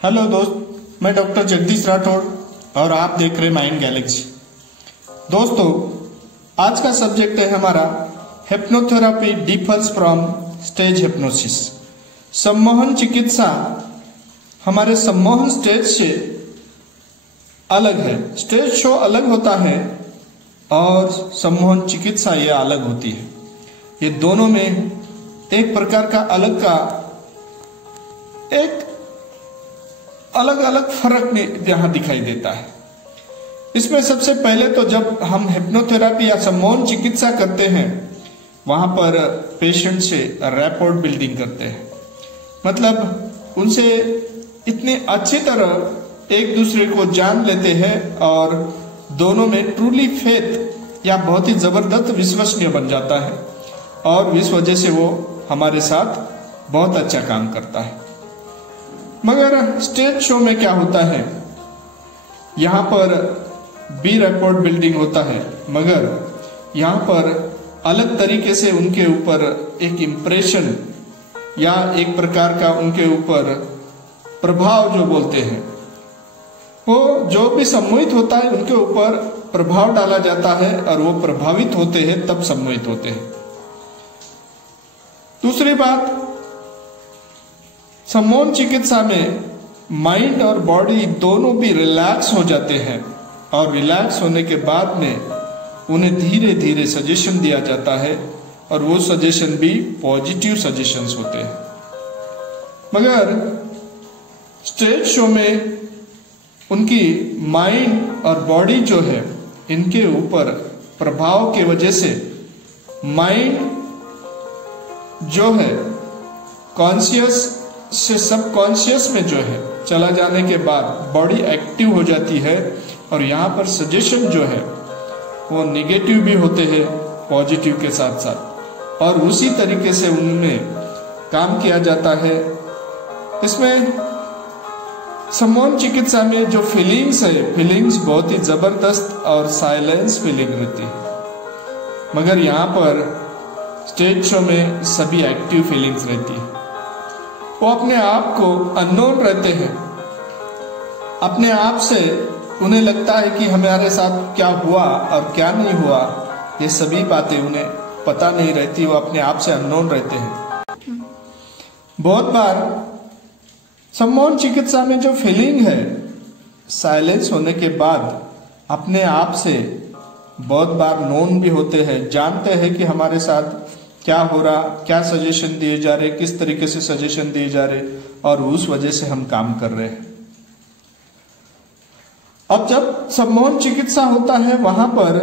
Hello दोस्त, मैं doctor Jagdish Rathore और आप देख रहे माइंड गैलेक्सी। दोस्तों, आज का सब्जेक्ट है हमारा hypnotherapy differs from stage hypnosis. सम्मोहन चिकित्सा हमारे सम्मोहन स्टेज से अलग है। स्टेज शो अलग होता है और सम्मोहन चिकित्सा यह अलग होती है। ये दोनों में एक प्रकार का अलग फर्क यहां दिखाई देता है। इसमें सबसे पहले तो जब हम हिप्नोथेरेपी या सम्मोहन चिकित्सा करते हैं, वहां पर पेशेंट से रैपोर्ट बिल्डिंग करते हैं। मतलब उनसे इतनी अच्छी तरह एक दूसरे को जान लेते हैं और दोनों में ट्रूली फेथ या बहुत ही जबरदस्त विश्वसनीय बन जाता है और इस वजह से वो हमारे साथ बहुत अच्छा काम करता है। मगर स्टेज शो में क्या होता है, यहाँ पर भी रैपोर्ट बिल्डिंग होता है, मगर यहाँ पर अलग तरीके से उनके ऊपर एक इम्प्रेशन या एक प्रकार का उनके ऊपर प्रभाव जो बोलते हैं, वो जो भी सम्मोहित होता है उनके ऊपर प्रभाव डाला जाता है और वो प्रभावित होते हैं तब सम्मोहित होते हैं। दूसरी बात, सम्मोहन चिकित्सा में माइंड और बॉडी दोनों भी रिलैक्स हो जाते हैं और रिलैक्स होने के बाद में उन्हें धीरे धीरे सजेशन दिया जाता है और वो सजेशन भी पॉजिटिव सजेशंस होते हैं। मगर स्टेज शो में उनकी माइंड और बॉडी जो है, इनके ऊपर प्रभाव की वजह से माइंड जो है कॉन्शियस से सबकॉन्शियस में जो है चला जाने के बाद बॉडी एक्टिव हो जाती है और यहाँ पर सजेशन जो है वो नेगेटिव भी होते हैं पॉजिटिव के साथ साथ, और उसी तरीके से उनमें काम किया जाता है। इसमें सम्मोहन चिकित्सा में जो फीलिंग्स है, फीलिंग्स बहुत ही जबरदस्त और साइलेंस फीलिंग रहती है, मगर यहाँ पर स्टेज शो में सभी एक्टिव फीलिंग्स रहती है। वो अपने आप को अननोन रहते हैं, अपने आप से उन्हें लगता है कि हमारे साथ क्या हुआ और क्या नहीं हुआ, ये सभी बातें उन्हें पता नहीं रहती, वो अपने आप से अननोन रहते हैं। बहुत बार सम्मोहन चिकित्सा में जो फीलिंग है साइलेंस होने के बाद अपने आप से बहुत बार नोन भी होते हैं, जानते हैं कि हमारे साथ क्या हो रहा, क्या सजेशन दिए जा रहे, किस तरीके से सजेशन दिए जा रहे, और उस वजह से हम काम कर रहे हैं। अब जब सम्मोहन चिकित्सा होता है, वहां पर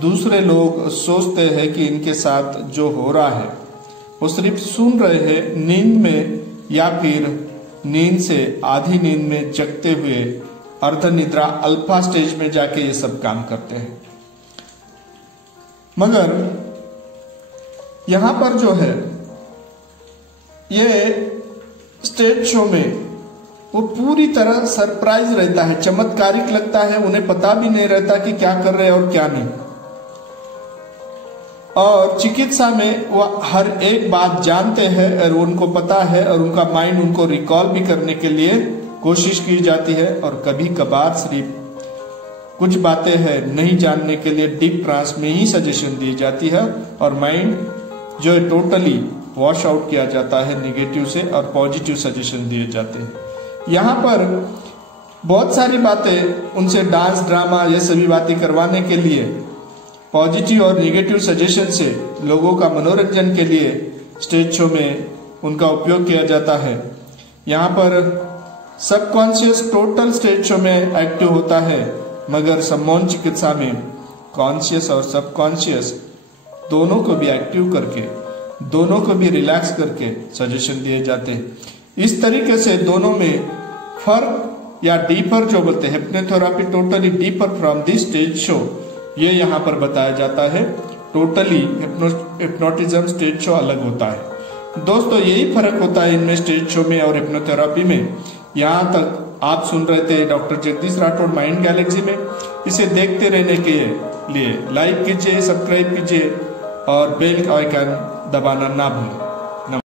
दूसरे लोग सोचते हैं कि इनके साथ जो हो रहा है वो सिर्फ सुन रहे हैं नींद में, या फिर नींद से आधी नींद में जगते हुए अर्धनिद्रा अल्फा स्टेज में जाके ये सब काम करते हैं। मगर यहां पर जो है ये स्टेज शो में वो पूरी तरह सरप्राइज रहता है, चमत्कारिक लगता है, उन्हें पता भी नहीं रहता कि क्या कर रहे हैं और क्या नहीं। और चिकित्सा में वो हर एक बात जानते हैं और उनको पता है और उनका माइंड उनको रिकॉल भी करने के लिए कोशिश की जाती है, और कभी कभार सिर्फ कुछ बातें हैं नहीं जानने के लिए डीप ट्रांस में ही सजेशन दी जाती है और माइंड जो टोटली वॉश आउट किया जाता है नेगेटिव से और पॉजिटिव सजेशन दिए जाते हैं। यहाँ पर बहुत सारी बातें उनसे डांस, ड्रामा, ये सभी बातें करवाने के लिए पॉजिटिव और नेगेटिव सजेशन से लोगों का मनोरंजन के लिए स्टेज शो में उनका उपयोग किया जाता है। यहाँ पर सबकॉन्शियस टोटल स्टेज शो में एक्टिव होता है, मगर सम्मोहन चिकित्सा में कॉन्शियस और सबकॉन्शियस दोनों को भी एक्टिव करके, दोनों को भी रिलैक्स करके सजेशन दिए जाते हैं। इस तरीके से दोनों में फर्क या डीपर जो बोलते हैं, hypnotherapy totally deeper from this stage show, ये यहाँ पर बताया जाता है। टोटली हिप्नोटिज्म स्टेज शो अलग होता है। दोस्तों, यही फर्क होता है इनमें, स्टेज शो में और हिप्नोथेरेपी में। यहाँ तक आप सुन रहे थे doctor Jagdish Rathore mind Galaxy में। इसे देखते रहने के लिए लाइक कीजिए, सब्सक्राइब कीजिए और बेल आइकन दबाना ना भूलें।